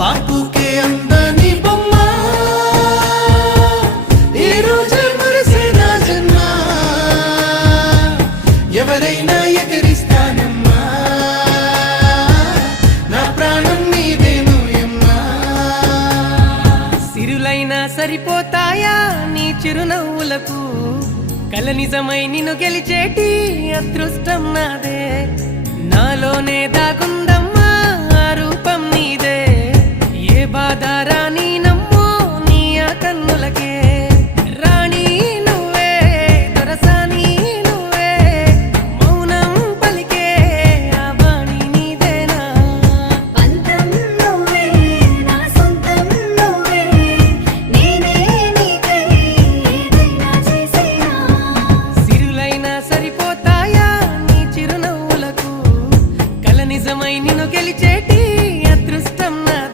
బాపుకే అందని బొమ్మ ఈ రోజే మురిసే నా జన్మ ఎవరైనా ఎదిరిస్తానమ్మా నా ప్రాణం నీదేను యమ్మా సిరులైనా సరిపోతాయా నీ చిరునవ్వులకు కల నిజమై నిన్ను గెలిచేటి అదృష్టం నాదే నాలోనే దాగుందమ్మా ఆ రూపం నీదే